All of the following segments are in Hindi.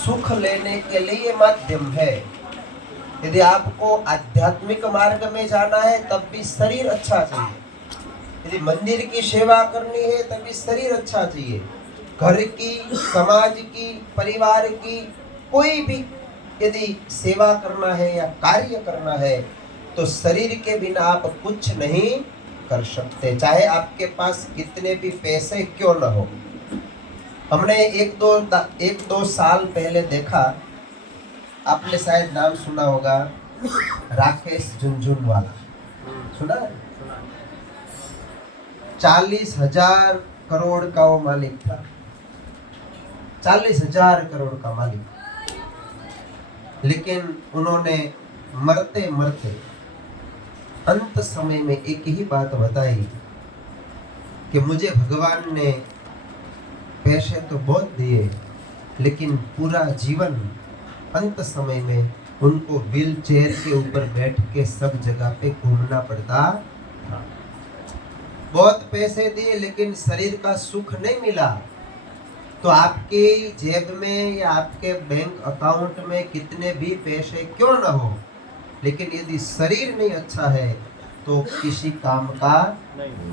सुख लेने के लिए माध्यम है। यदि आपको आध्यात्मिक मार्ग में जाना है तब भी शरीर अच्छा चाहिए। यदि मंदिर की सेवा करनी है तब भी शरीर अच्छा चाहिए। घर की, समाज की, परिवार की कोई भी यदि सेवा करना है या कार्य करना है तो शरीर के बिना आप कुछ नहीं कर सकते, चाहे आपके पास कितने भी पैसे क्यों न हो। हमने एक दो साल पहले देखा, आपने शायद नाम सुना होगा, राकेश झुनझुनवाला, सुना है? 40,000 करोड़ का वो मालिक था, 40,000 करोड़ का मालिक। लेकिन उन्होंने मरते मरते अंत समय में एक ही बात बताई कि मुझे भगवान ने पैसे तो बहुत दिए, लेकिन पूरा जीवन अंत समय में उनको व्हील चेयर के ऊपर बैठ के सब जगह पे घूमना पड़ता था। बहुत पैसे दिए लेकिन शरीर का सुख नहीं मिला। तो आपके जेब में या आपके बैंक अकाउंट में कितने भी पैसे क्यों न हो, लेकिन यदि शरीर नहीं अच्छा है तो किसी काम का नहीं।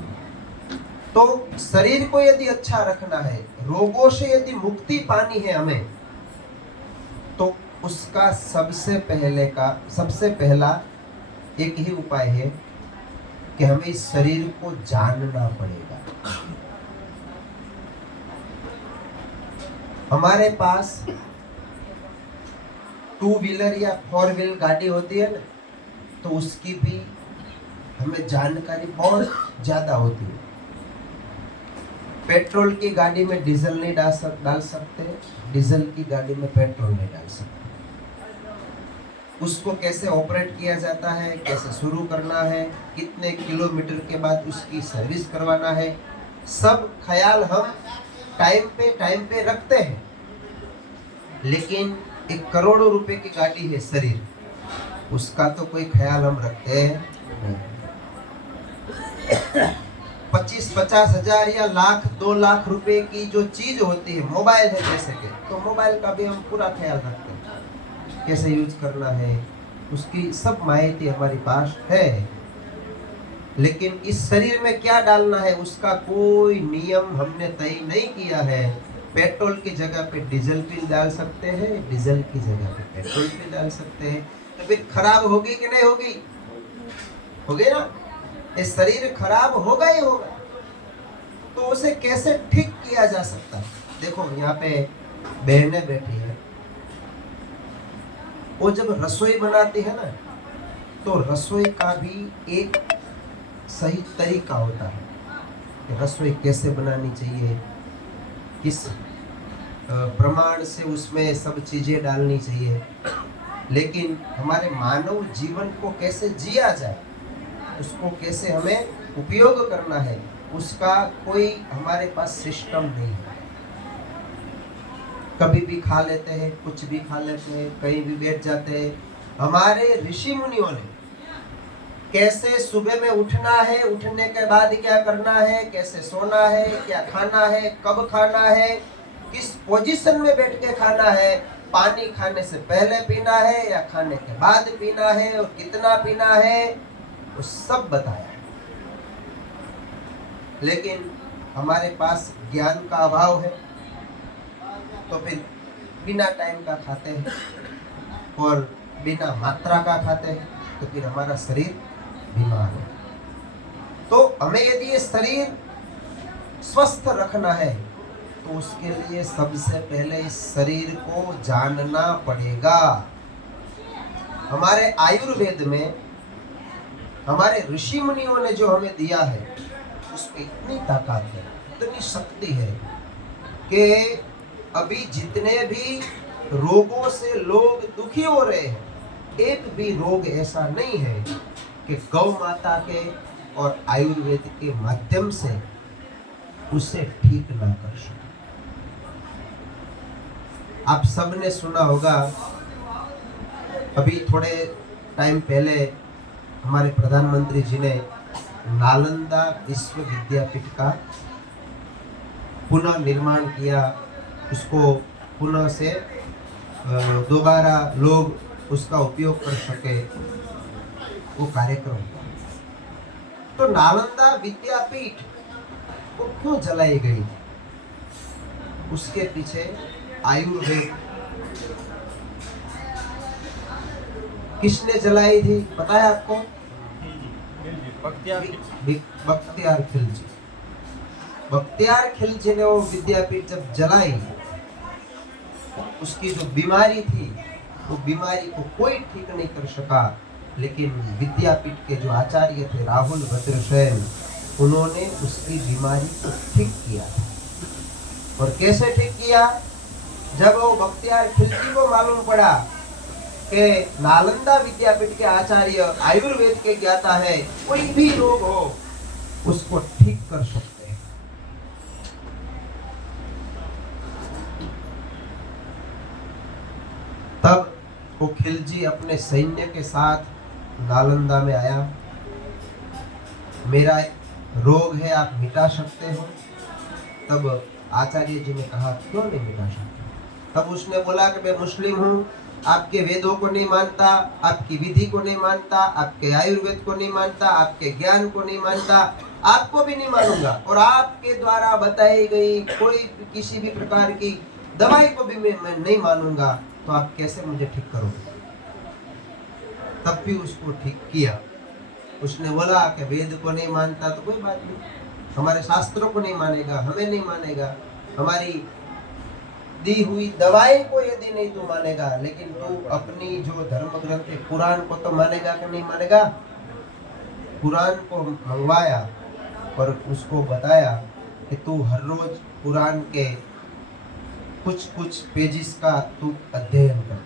तो शरीर को यदि अच्छा रखना है, रोगों से यदि मुक्ति पानी है हमें, तो उसका सबसे पहला एक ही उपाय है कि हमें इस शरीर को जानना पड़ेगा। हमारे पास 2 व्हीलर या 4 व्हीलर गाड़ी होती है ना, तो उसकी भी हमें जानकारी बहुत ज्यादा होती है। पेट्रोल की गाड़ी में डीजल नहीं डाल सकते, डीजल की गाड़ी में पेट्रोल नहीं डाल सकते। उसको कैसे ऑपरेट किया जाता है, कैसे शुरू करना है, कितने किलोमीटर के बाद उसकी सर्विस करवाना है, सब ख्याल हम टाइम पे रखते हैं। लेकिन 1 करोड़ों रुपए की गाड़ी है शरीर, उसका तो कोई ख्याल हम रखते हैं नहीं। 25-50 हजार या लाख 2 लाख रुपए की जो चीज होती है, मोबाइल है जैसे के, तो मोबाइल का भी हम पूरा ख्याल रखते हैं, कैसे यूज करना है, उसकी सब माहिती हमारे पास है। लेकिन इस शरीर में क्या डालना है उसका कोई नियम हमने तय नहीं किया है। पेट्रोल की जगह पे डीजल भी डाल सकते हैं, डीजल की जगह पे पेट्रोल भी डाल सकते हैं, तो फिर खराब होगी कि नहीं होगी? होगी ना? ये शरीर खराब होगा ही होगा। तो उसे कैसे ठीक किया जा सकता है? देखो यहाँ पे बहनें बैठी है, वो जब रसोई बनाती है ना, तो रसोई का भी एक सही तरीका होता है कि रसोई कैसे बनानी चाहिए, किस प्रमाण से उसमें सब चीजें डालनी चाहिए। लेकिन हमारे मानव जीवन को कैसे जिया जाए, उसको कैसे हमें उपयोग करना है, उसका कोई हमारे पास सिस्टम नहीं है। कभी भी खा लेते हैं, कुछ भी खा लेते हैं, कहीं भी बैठ जाते हैं। हमारे ऋषि मुनियों ने कैसे सुबह में उठना है, उठने के बाद क्या करना है, कैसे सोना है, क्या खाना है, कब खाना है, किस पोजीशन में बैठ के खाना है, पानी खाने से पहले पीना है या खाने के बाद पीना है, और कितना पीना है, वो सब बताया है। लेकिन हमारे पास ज्ञान का अभाव है, तो फिर बिना टाइम का खाते हैं और बिना मात्रा का खाते हैं, तो फिर हमारा शरीर बीमार है। तो हमें यदि ये शरीर स्वस्थ रखना है तो उसके लिए सबसे पहले इस शरीर को जानना पड़ेगा। हमारे आयुर्वेद में हमारे ऋषि मुनियों ने जो हमें दिया है उसमें इतनी ताकत है, इतनी शक्ति है कि अभी जितने भी रोगों से लोग दुखी हो रहे हैं, एक भी रोग ऐसा नहीं है कि गौ माता के और आयुर्वेद के माध्यम से उसे ठीक ना कर सके। आप सबने सुना होगा, अभी थोड़े टाइम पहले हमारे प्रधानमंत्री जी ने नालंदा विश्वविद्यापीठ का पुनः निर्माण किया, उसको पुनः से दोबारा लोग उसका उपयोग कर सके, वो कार्यक्रम। तो नालंदा विद्यापीठ वो क्यों जलाई गई? उसके पीछे आयुर्वेद किसने जलाई थी पता है आपको? बख्तियार खिलजी। बख्तियार खिलजी ने वो विद्यापीठ जब जलाई, उसकी जो बीमारी थी वो बीमारी को कोई ठीक नहीं कर सका, लेकिन विद्यापीठ के जो आचार्य थे राहुल भद्रसेन, उन्होंने उसकी बीमारी को ठीक किया। और कैसे ठीक किया? जब वो बख्तियार खिलजी को मालूम पड़ा कि नालंदा विद्यापीठ के आचार्य आयुर्वेद के ज्ञाता है, कोई भी रोग हो उसको ठीक कर सकते हैं, तब वो खिलजी अपने सैन्य के साथ नालंदा में आया। मेरा रोग है, आप मिटा सकते हो? तब आचार्य जी ने कहा क्यों नहीं मिटा सकते? तब उसने बोला कि मैं मुस्लिम हूँ, आपके वेदों को नहीं मानता, आपकी विधि को नहीं मानता, आपके आयुर्वेद को नहीं मानता, आपके ज्ञान को नहीं मानता, आपको भी नहीं मानूंगा, और आपके द्वारा बताई गई कोई किसी भी प्रकार की दवाई को भी मैं नहीं मानूंगा, तो आप कैसे मुझे ठीक करोगे? तब भी उसको ठीक किया। उसने बोला कि वेद को नहीं मानता तो कोई बात नहीं, हमारे शास्त्रों को नहीं मानेगा, हमें नहीं मानेगा, हमारी दी हुई दवाई को यदि नहीं तू मानेगा, लेकिन तू अपनी जो धर्म ग्रंथ है कुरान को तो मानेगा कि नहीं मानेगा? कुरान को मंगवाया और उसको बताया कि तू हर रोज कुरान के कुछ कुछ पेजेस का तू अध्ययन कर,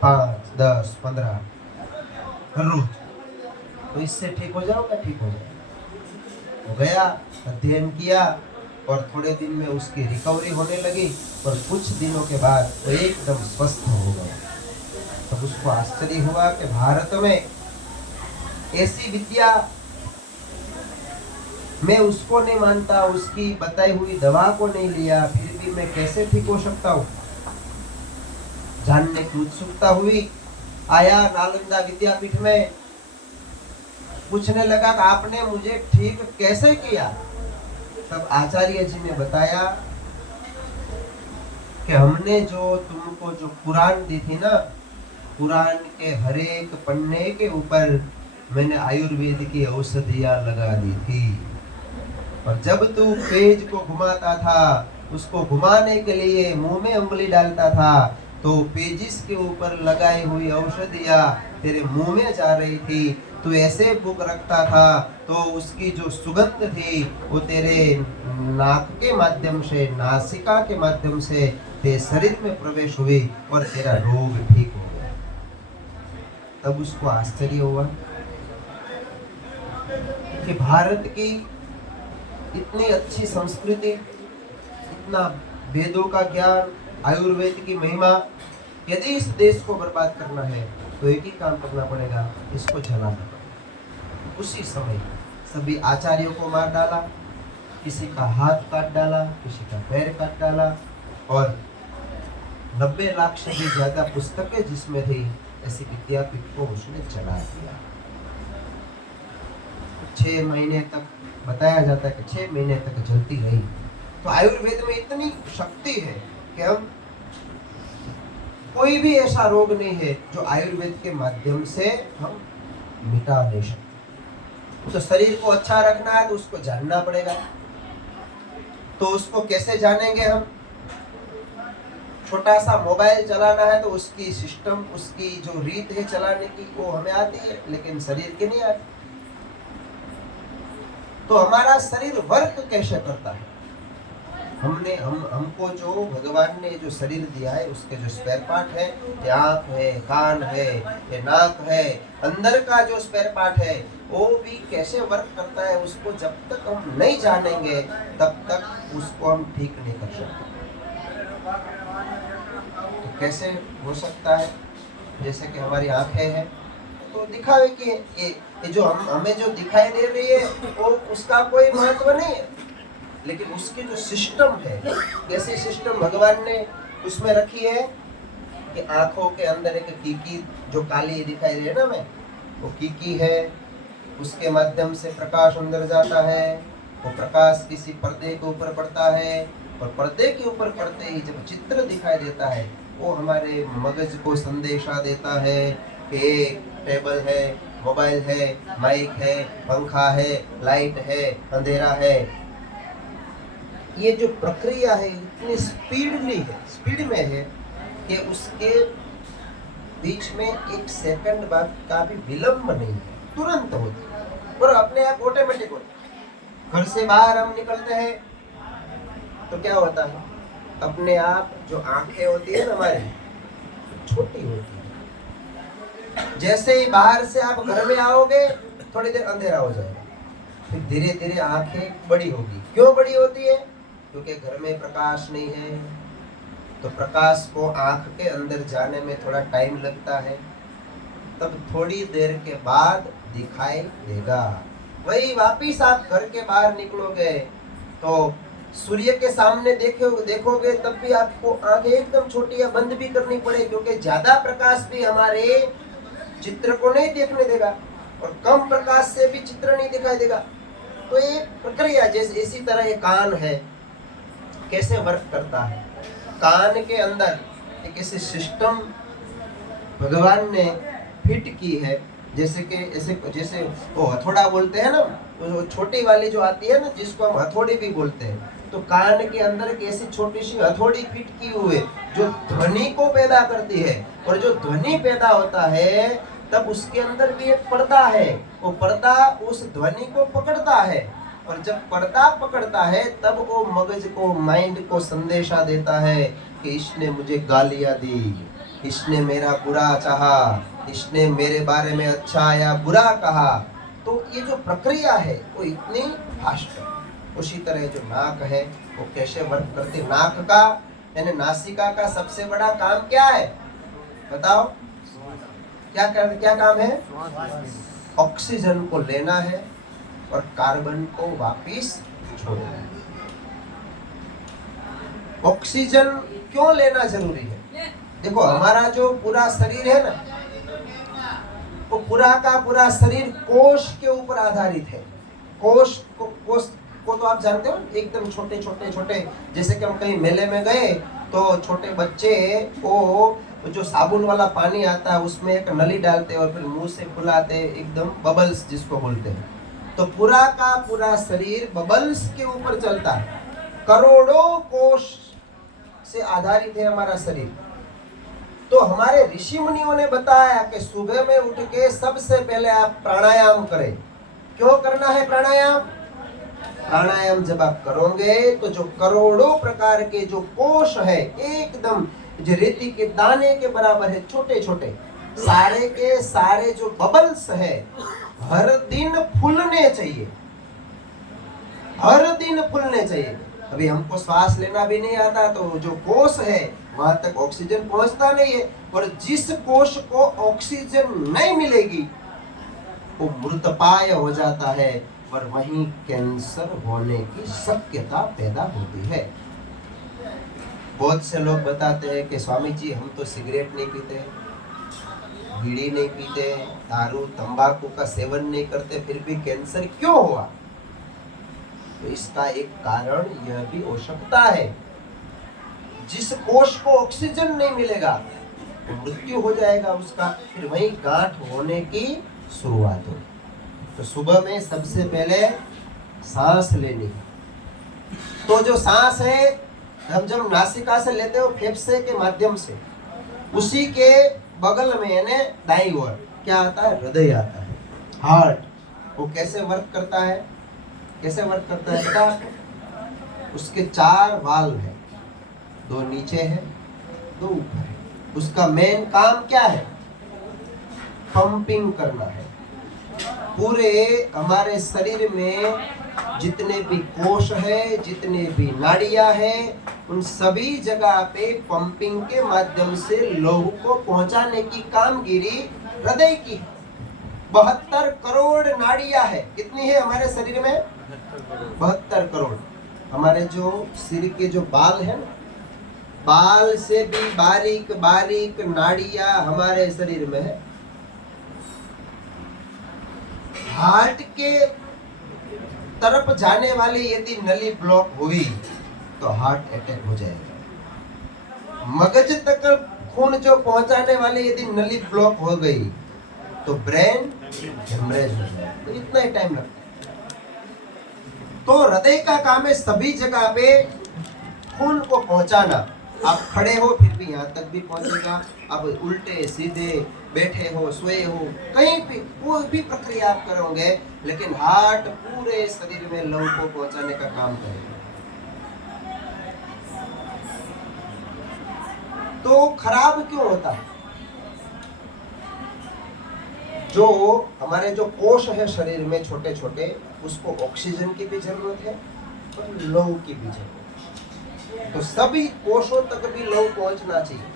5, 10, 15 हर रोज, तो इससे ठीक हो जाओगा। ठीक हो जाएगा। हो गया, अध्ययन किया और थोड़े दिन में उसकी रिकवरी होने लगी, और कुछ दिनों के बाद वो एकदम स्वस्थ हो गया। तब उसको आश्चर्य हुआ कि भारत में ऐसी विद्या, मैं उसको नहीं मानता, उसकी बताई हुई दवा को नहीं लिया, फिर भी मैं कैसे ठीक हो सकता हूँ? जानने की उत्सुकता हुई, आया नालंदा विद्यापीठ में, पूछने लगा कि आपने मुझे ठीक कैसे किया? तब आचार्य जी ने बताया कि हमने जो तुमको जो कुरान दी थी ना, कुरान के हर एक पन्ने के ऊपर मैंने आयुर्वेद की औषधियां लगा दी थी, और जब तू पेज को घुमाता था, उसको घुमाने के लिए मुंह में उंगली डालता था, तो पेजिस के ऊपर लगाई हुई औषधियां तेरे मुंह में जा रही थी। तू ऐसे बुक रखता था तो उसकी जो सुगंध थी वो तेरे नाक के माध्यम से, नासिका के माध्यम से तेरे शरीर में प्रवेश हुई और तेरा रोग ठीक हो गया। तब उसको आश्चर्य हुआ कि भारत की इतनी अच्छी संस्कृति, इतना वेदों का ज्ञान, आयुर्वेद की महिमा, यदि इस देश को बर्बाद करना है तो एक ही काम करना पड़ेगा, इसको जलाना पड़ेगा। उसी समय सभी आचार्यों को मार डाला, किसी का हाथ काट डाला, किसी का पैर काट डाला, और 90 लाख से भी ज्यादा पुस्तकें जिसमें थी, ऐसी विद्यापीठ को उसने जला दिया। 6 महीने तक बताया जाता है कि 6 महीने तक जलती रही। तो आयुर्वेद में इतनी शक्ति है कि हम कोई भी ऐसा रोग नहीं है जो आयुर्वेद के माध्यम से हम मिटा नहीं सकते। तो शरीर को अच्छा रखना है तो उसको जानना पड़ेगा। तो उसको कैसे जानेंगे हम? छोटा सा मोबाइल चलाना है तो उसकी सिस्टम, उसकी जो रीत है चलाने की, वो हमें आती है, लेकिन शरीर की नहीं आती। तो हमारा शरीर वर्क कैसे करता है? हमको जो भगवान ने जो शरीर दिया है, उसके जो स्पेयर पार्ट है, ये आँख है, कान है, ये नाक है, अंदर का जो स्पेयर पार्ट है वो भी कैसे वर्क करता है, उसको जब तक हम नहीं जानेंगे तब तक उसको हम ठीक नहीं कर सकते। तो कैसे हो सकता है? जैसे कि हमारी आंखें हैं तो दिखावे कि ये जो हमें जो दिखाई दे रही है वो उसका कोई महत्व नहीं है, लेकिन उसके जो सिस्टम है, कैसे सिस्टम भगवान ने उसमें रखी है कि आंखों के अंदर एक कीकी जो काली दिखाई दे रही है ना, मैं वो कीकी है, उसके माध्यम से प्रकाश अंदर जाता है, वो प्रकाश किसी पर्दे के ऊपर पड़ता है और पर्दे के ऊपर पड़ते ही जब चित्र दिखाई देता है वो हमारे मगज को संदेशा देता है कि टेबल है, मोबाइल है, माइक है, पंखा है, लाइट है, अंधेरा है। ये जो प्रक्रिया है इतनी स्पीड में है कि उसके बीच में एक सेकंड बाद का भी विलंब नहीं है, तुरंत होती है और अपने आप ऑटोमेटिक होता है। घर से बाहर हम निकलते हैं तो क्या होता है, अपने आप जो आंखें होती है ना हमारी छोटी होती है। जैसे ही बाहर से आप घर में आओगे थोड़ी देर अंधेरा हो जाएगा, फिर धीरे धीरे आंखें बड़ी होगी। क्यों बड़ी होती है? क्योंकि घर में प्रकाश नहीं है, तो प्रकाश को आंख के अंदर जाने में थोड़ा टाइम लगता है, तब थोड़ी देर के बाद दिखाई देगा। वही वापिस आप घर के बाहर निकलोगे तो सूर्य के सामने देखोगे तब भी आपको आंखें एकदम छोटी या बंद भी करनी पड़े, क्योंकि ज्यादा प्रकाश भी हमारे चित्र को नहीं देखने देगा और कम प्रकाश से भी चित्र नहीं दिखाई देगा। तो ये प्रक्रिया जैसे इसी तरह ये कान है, कैसे वर्क करता है। कान के अंदर एक ऐसे सिस्टम भगवान ने फिट की है, जैसे कि जैसे वो हथौड़ा बोलते हैं ना, वो छोटी वाली जो आती है ना जिसको हम हथौड़ी भी बोलते हैं, तो कान के अंदर एक ऐसी छोटी सी हथौड़ी फिट की हुई है जो ध्वनि को पैदा करती है। और जो ध्वनि पैदा होता है तब उसके अंदर भी एक पर्दा है, वो पर्दा उस ध्वनि को पकड़ता है और जब पर्दा पकड़ता है तब वो मगज को, माइंड को संदेशा देता है कि इसने मुझे गालियां दी, इसने मेरा बुरा चाहा, इसने मेरे बारे में अच्छा या बुरा कहा। तो ये जो प्रक्रिया है वो इतनी फास्ट है। उसी तरह जो नाक है वो कैसे वर्क करती है। नाक का यानी नासिका का सबसे बड़ा काम क्या है बताओ? क्या काम है? ऑक्सीजन को लेना है और कार्बन को वापिस छोड़ना है। ऑक्सीजन क्यों लेना जरूरी है? देखो हमारा जो पूरा शरीर है ना, वो पूरा का पूरा शरीर कोश के ऊपर आधारित है। कोश को तो आप जानते हो, एकदम छोटे छोटे जैसे कि हम कहीं मेले में गए तो छोटे बच्चे वो जो साबुन वाला पानी आता है उसमें एक नली डालते हैं और फिर मुंह से फुलाते, एकदम बबल्स जिसको बोलते हैं। तो पूरा का पूरा शरीर बबल्स के ऊपर चलता है। करोड़ों कोश से आधारित है हमारा शरीर। तो हमारे ऋषि मुनियों ने बताया कि सुबह में उठ के सबसे पहले आप प्राणायाम करें। क्यों करना है प्राणायाम? प्राणायाम जब आप करोगे तो जो करोड़ों प्रकार के जो कोश है एकदम जो रेती के दाने के बराबर है, छोटे छोटे सारे के सारे जो बबल्स है हर दिन फूलने चाहिए, हर दिन फूलने चाहिए। अभी हमको श्वास लेना भी नहीं आता तो जो कोश है वहां तक ऑक्सीजन पहुंचता नहीं है, और जिस कोश को ऑक्सीजन नहीं मिलेगी वो मृतपाय हो जाता है और वहीं कैंसर होने की शक्यता पैदा होती है। बहुत से लोग बताते हैं कि स्वामी जी हम तो सिगरेट नहीं पीते, बीड़ी नहीं पीते, दारू तंबाकू का सेवन नहीं करते, फिर भी कैंसर क्यों हुआ? तो इसका एक कारण यह भी हो सकता है, जिस कोश को ऑक्सीजन नहीं मिलेगा तो मृत्यु हो जाएगा उसका, फिर वहीं गांठ होने की शुरुआत हो। तो सुबह में सबसे पहले सांस लेनी। तो जो सांस है हम जब नासिका से लेते हो फेफड़े के माध्यम से, उसी के बगल में यानी दाईं ओर क्या आता है? हृदय आता है, हार्ट। वो कैसे वर्क करता है? कैसे वर्क करता है बेटा? उसके 4 वाल्व है, 2 नीचे है, 2 ऊपर है। उसका मेन काम क्या है? पंपिंग करना है। पूरे हमारे शरीर में जितने भी कोश है, जितने भी नाड़ियां हैं, उन सभी जगह पे पंपिंग के माध्यम से लोहू को पहुंचाने की कामगिरी हृदय की। 72 करोड़ नाड़ियां है। कितनी है हमारे शरीर में? 72 करोड़। हमारे जो सिर के जो बाल है ना, बाल से भी बारीक बारीक नाड़ियां हमारे शरीर में है। हार्ट के तरफ जाने वाली यदि नली ब्लॉक हुई तो हार्ट अटैक हो जाएगा। मगज तक खून जो पहुंचाने वाली यदि नली ब्लॉक हो गई तो ब्रेन हेमरेज हो जाएगा। तो इतना ही टाइम लगता है। तो हृदय का काम है सभी जगह पे खून को पहुंचाना। आप खड़े हो फिर भी यहाँ तक भी पहुंचेगा, आप उल्टे सीधे बैठे हो सोए हो कहीं भी कोई भी प्रक्रिया आप करोगे, लेकिन हार्ट पूरे शरीर में लहू को पहुंचाने का काम करेगा। तो खराब क्यों होता है? जो हमारे जो कोष है शरीर में छोटे छोटे, उसको ऑक्सीजन की भी जरूरत है और लहू की भी जरूरत है। तो सभी कोषों तक भी लहू पहुंचना चाहिए।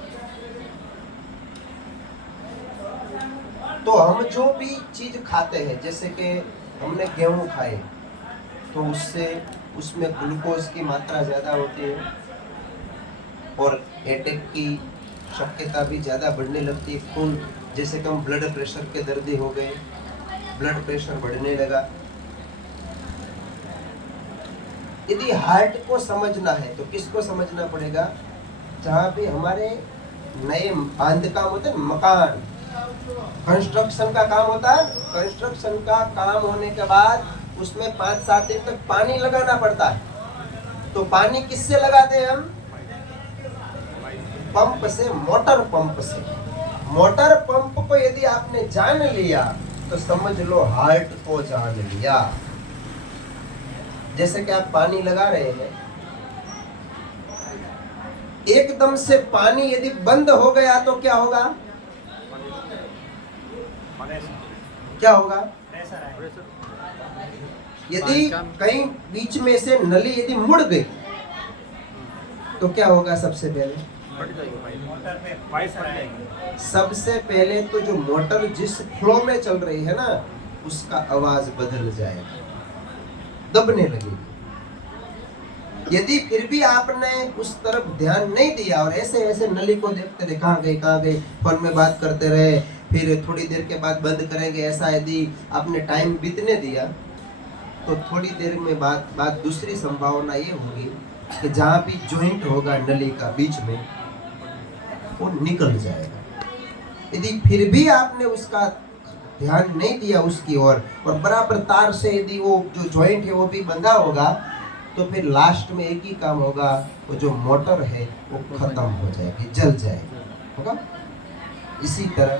तो हम जो भी चीज खाते हैं, जैसे कि हमने गेहूं खाए तो उसमें ग्लूकोज की मात्रा ज्यादा होती है और अटैक की शक्यता भी ज्यादा बढ़ने लगती है। खून जैसे कि हम ब्लड प्रेशर के दर्दी हो गए, ब्लड प्रेशर बढ़ने लगा। यदि हार्ट को समझना है तो किसको समझना पड़ेगा? जहाँ भी हमारे नए बांधकाम होते हैं, मकान कंस्ट्रक्शन का काम होता है, कंस्ट्रक्शन का काम होने के बाद उसमें 5-7 दिन तक पानी लगाना पड़ता है। तो पानी किससे लगाते हैं हम? पंप से, मोटर पंप से। मोटर पंप को यदि आपने जान लिया तो समझ लो हार्ट को जान लिया। जैसे कि आप पानी लगा रहे हैं, एकदम से पानी यदि बंद हो गया तो क्या होगा? क्या होगा? यदि कहीं बीच में से नली यदि मुड़ गई तो क्या होगा? सबसे पहले तो जो मोटर जिस फ्लो में चल रही है ना, उसका आवाज बदल जाएगा, दबने लगेगी। यदि फिर भी आपने उस तरफ ध्यान नहीं दिया और ऐसे ऐसे नली को देखते रहे, कहाँ गए, फोन में बात करते रहे, फिर थोड़ी देर के बाद बंद करेंगे, ऐसा यदि आपने टाइम बीतने दिया तो थोड़ी देर में बात दूसरी संभावना ये होगी कि जहाँ भी जॉइंट होगा नली का बीच में, वो निकल जाएगा। यदि फिर भी आपने उसका ध्यान नहीं दिया उसकी ओर और बराबर तार से यदि वो जो जॉइंट है वो भी बंधा होगा, तो फिर लास्ट में एक ही काम होगा, वो जो मोटर है वो खत्म हो जाएगी, जल जाएगी, होगा। इसी तरह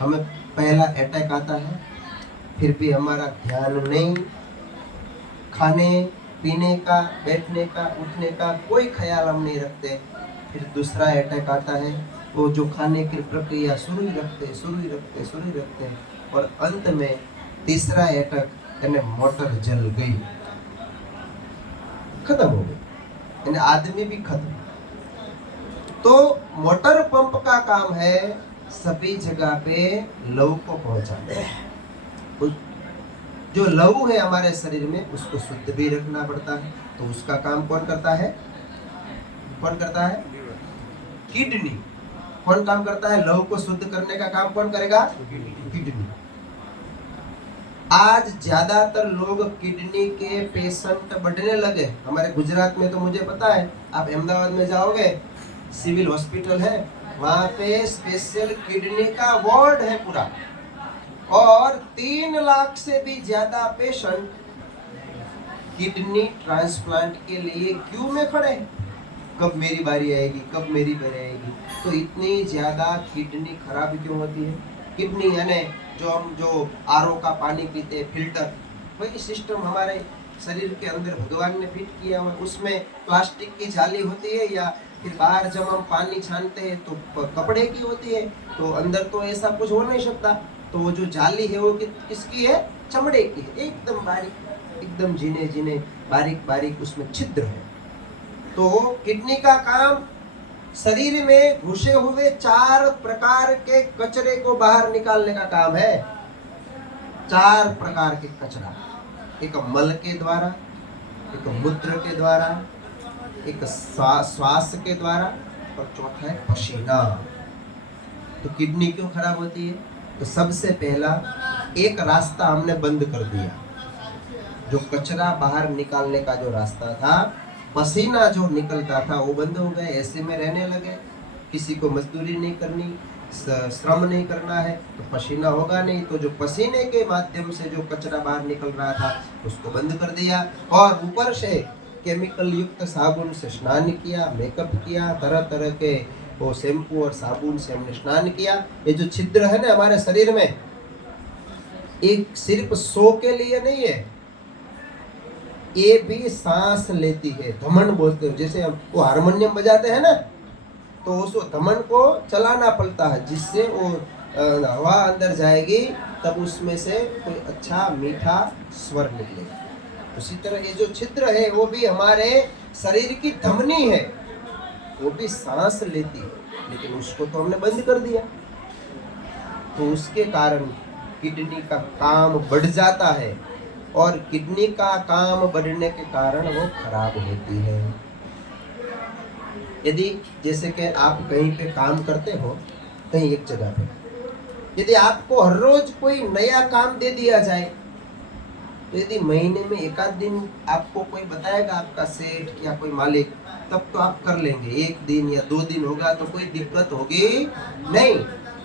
हमें पहला अटैक आता है, फिर भी हमारा ध्यान नहीं, खाने पीने का, बैठने का, उठने का कोई ख्याल हम नहीं रखते। फिर दूसरा अटैक आता है, वो जो खाने की प्रक्रिया शुरू ही रखते और अंत में तीसरा अटैक यानी मोटर जल गई, खत्म हो गई, यानी आदमी भी खत्म। तो मोटर पंप का काम है सभी जगह पे लहू को पहुंचाना। जो लहू है हमारे शरीर में उसको शुद्ध भी रखना पड़ता है। तो उसका काम कौन करता है? किडनी। कौन काम करता है? लहू को शुद्ध करने का काम कौन करेगा? किडनी। आज ज्यादातर लोग किडनी के पेशेंट बढ़ने लगे। हमारे गुजरात में तो मुझे पता है, आप अहमदाबाद में जाओगे, सिविल हॉस्पिटल है, वहां पे स्पेशल किडनी का वार्ड है पूरा, और 3 लाख से भी ज्यादा पेशेंट किडनी ट्रांसप्लांट के लिए क्यू में खड़े हैं। कब मेरी बारी आएगी, कब मेरी बारी आएगी। तो इतनी ज्यादा किडनी खराब क्यों होती है? किडनी यानी जो आरओ का पानी पीते हैं, फिल्टर, वही सिस्टम हमारे शरीर के अंदर भगवान ने फिट किया हुआ। उसमें प्लास्टिक की जाली होती है, या फिर बाहर जब हम पानी छानते हैं तो कपड़े की होती है, तो अंदर तो ऐसा कुछ हो नहीं सकता। तो वो जो जाली है वो किसकी है? चमड़े की है, एकदम बारीक, एकदम जिने बारीक बारीक उसमें छिद्र है। तो किडनी का काम शरीर में घुसे हुए 4 प्रकार के कचरे को बाहर निकालने का काम है। 4 प्रकार के कचरा, एक मल के द्वारा, एक मूत्र के द्वारा, एक श्वास के द्वारा और चौथा है पसीना। तो किडनी क्यों खराब होती है? तो सबसे पहला एक रास्ता हमने बंद कर दिया, जो कचरा बाहर निकालने का जो रास्ता था, पसीना जो निकलता था वो बंद हो गया। ऐसे में रहने लगे, किसी को मजदूरी नहीं करनी, श्रम नहीं करना है, तो पसीना होगा नहीं। तो जो पसीने के माध्यम से जो कचरा बाहर निकल रहा था उसको बंद कर दिया, और ऊपर से केमिकल युक्त साबुन से स्नान किया, मेकअप किया, तरह तरह के वो शैम्पू और साबुन से हमने स्नान किया। ये जो छिद्र है ना हमारे शरीर में, एक सिर्फ सो के लिए नहीं है, ये भी सांस लेती है। धमन बोलते हो, जैसे हम वो हारमोनियम बजाते हैं ना, तो उस धमन को चलाना पड़ता है, जिससे वो हवा अंदर जाएगी, तब उसमें से कोई अच्छा मीठा स्वर निकलेगा। उसी तरह ये जो छिद्र है वो भी हमारे शरीर की धमनी है, वो भी सांस लेती है, लेकिन उसको तो हमने बंद कर दिया। तो उसके कारण किडनी का काम बढ़ जाता है, और किडनी का काम बढ़ने के कारण वो खराब होती है। यदि जैसे कि आप कहीं पे काम करते हो, कहीं एक जगह पे, यदि आपको हर रोज कोई नया काम दे दिया जाए, तो यदि महीने में एक आध दिन आपको कोई बताएगा, आपका सेठ या कोई मालिक, तब तो आप कर लेंगे। एक दिन या 2 दिन होगा तो कोई दिक्कत होगी नहीं।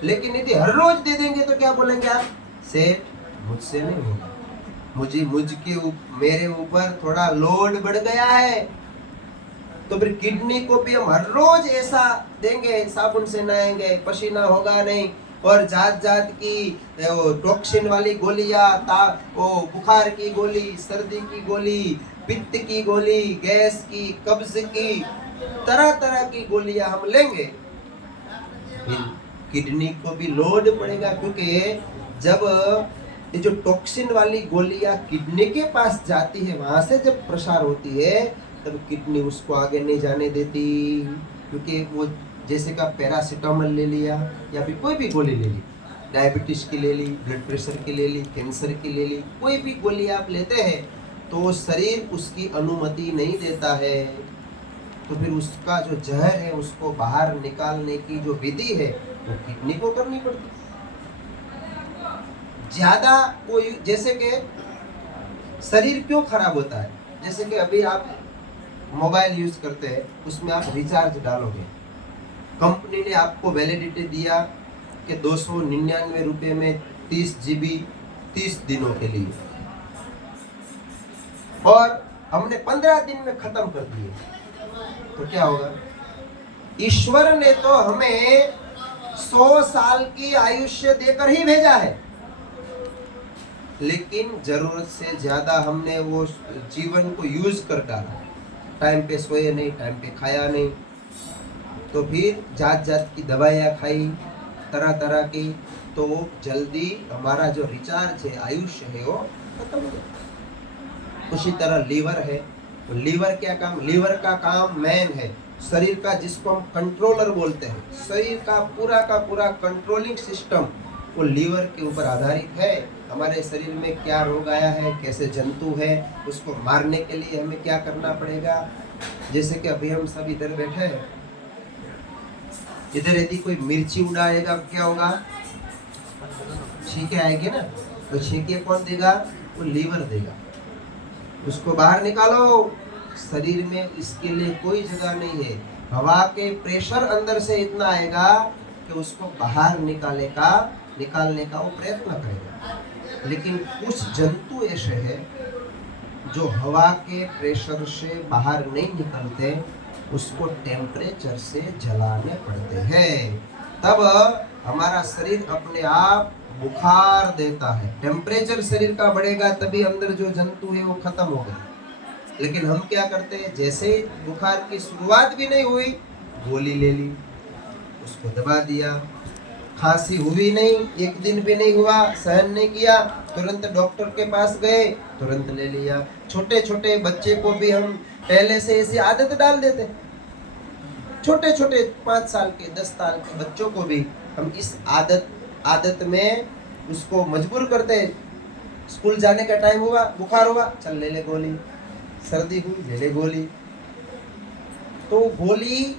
लेकिन यदि हर रोज दे देंगे तो क्या बोलेंगे आप? सेठ मुझसे नहीं होगा, मेरे ऊपर थोड़ा लोड बढ़ गया है। तो फिर किडनी को भी हम हर रोज ऐसा देंगे, साबुन से नहाएंगे, पसीना होगा नहीं, और जात जात की वो टॉक्सिन वाली गोलियां, वो बुखार की गोली, सर्दी की गोली, पित्त की गोली, गैस की, कब्ज की, तरह तरह की गोलियां हम लेंगे, फिर किडनी को भी लोड पड़ेगा। क्योंकि जब ये जो टॉक्सिन वाली गोलियां किडनी के पास जाती है, वहां से जब प्रसार होती है, तब किडनी उसको आगे नहीं जाने देती। क्योंकि वो जैसे का पैरासीटामोल ले लिया, या फिर कोई भी गोली ले ली, डायबिटीज की ले ली, ब्लड प्रेशर की ले ली, कैंसर की ले ली, कोई भी गोली आप लेते हैं तो शरीर उसकी अनुमति नहीं देता है। तो फिर उसका जो जहर है उसको बाहर निकालने की जो विधि है वो किडनी को करनी पड़ती। ज्यादा कोई, जैसे कि शरीर क्यों खराब होता है, जैसे कि अभी आप मोबाइल यूज करते हैं, उसमें आप रिचार्ज डालोगे, कंपनी ने आपको वैलिडिटी दिया कि 299 रुपये में 30 GB 30 दिनों के लिए, और हमने 15 दिन में खत्म कर दिए, तो क्या होगा? ईश्वर ने तो हमें 100 साल की आयुष्य देकर ही भेजा है, लेकिन जरूरत से ज्यादा हमने वो जीवन को यूज कर डाला। टाइम पे सोए नहीं, टाइम पे खाया नहीं, तो फिर जात जात की दवाइयाँ खाई, तरह तरह की, तो वो जल्दी हमारा जो रिचार्ज है, आयुष्य है, वो खत्म हो गया। उसी तरह लीवर है, तो लीवर क्या काम? लीवर का काम मेन है शरीर का, जिसको हम कंट्रोलर बोलते हैं, शरीर का पूरा कंट्रोलिंग सिस्टम वो लीवर के ऊपर आधारित है। हमारे शरीर में क्या रोग आया है, कैसे जंतु है, उसको मारने के लिए हमें क्या करना पड़ेगा। जैसे कि अभी हम सब इधर बैठे हैं, इधर यदि कोई मिर्ची उड़ाएगा क्या होगा? छींके आएगी ना, तो छींके कौन देगा? वो लीवर देगा। उसको बाहर निकालो, शरीर में इसके लिए कोई जगह नहीं है। हवा के प्रेशर अंदर से इतना आएगा कि उसको बाहर निकालने का वो प्रयत्न करेगा। लेकिन कुछ जंतु ऐसे हैं जो हवा के प्रेशर से बाहर नहीं निकलते, उसको टेम्परेचर से जलाने पड़ते हैं, तब हमारा शरीर अपने आप बुखार देता है। टेम्परेचर शरीर का बढ़ेगा तभी अंदर जो जंतु है वो खत्म होगा। लेकिन हम क्या करते हैं, जैसे बुखार की शुरुआत भी नहीं हुई, गोली ले ली, उसको दबा दिया। खांसी हुई नहीं, एक दिन भी नहीं हुआ, सहन नहीं किया, तुरंत डॉक्टर के पास गए, तुरंत ले लिया। छोटे छोटे बच्चे को भी हम पहले से ऐसी आदत डाल देते, छोटे छोटे 5 साल के 10 साल के बच्चों को भी हम इस आदत में उसको मजबूर करते हैं। स्कूल जाने का टाइम हुआ, बुखार हुआ, चल ले ले गोली, सर्दी हुई ले ले गोली। तो गोली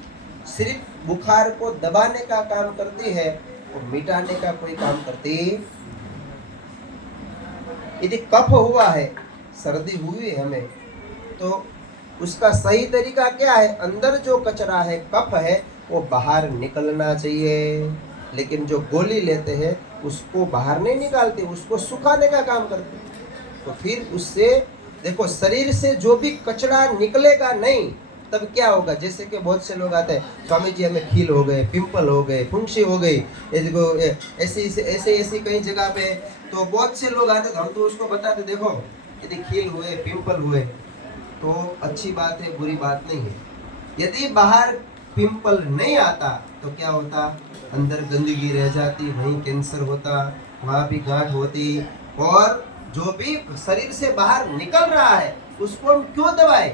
सिर्फ बुखार को दबाने का काम करती है, वो मिटाने का कोई काम करती। यदि कफ हुआ है, सर्दी हुई है हमें, तो उसका सही तरीका क्या है? अंदर जो कचरा है, कफ है, वो बाहर निकलना चाहिए। लेकिन जो गोली लेते हैं उसको बाहर नहीं निकालते, उसको सुखाने का काम करते। तो फिर उससे देखो, शरीर से जो भी कचरा निकलेगा नहीं, तब क्या होगा? जैसे कि बहुत से लोग आते हैं, स्वामी जी हमें खील हो गए, पिंपल हो गए, फुंसी हो गई, ऐसे ऐसे कई जगह पे। तो बहुत से लोग आते, हम तो उसको बताते, देखो यदि खील हुए, पिंपल हुए तो अच्छी बात है, बुरी बात नहीं है। यदि बाहर पिंपल नहीं आता तो क्या होता? अंदर गंदगी रह जाती, वहीं कैंसर होता, वहाँ भी गांठ होती। और जो भी शरीर से बाहर निकल रहा है उसको हम क्यों दबाएं?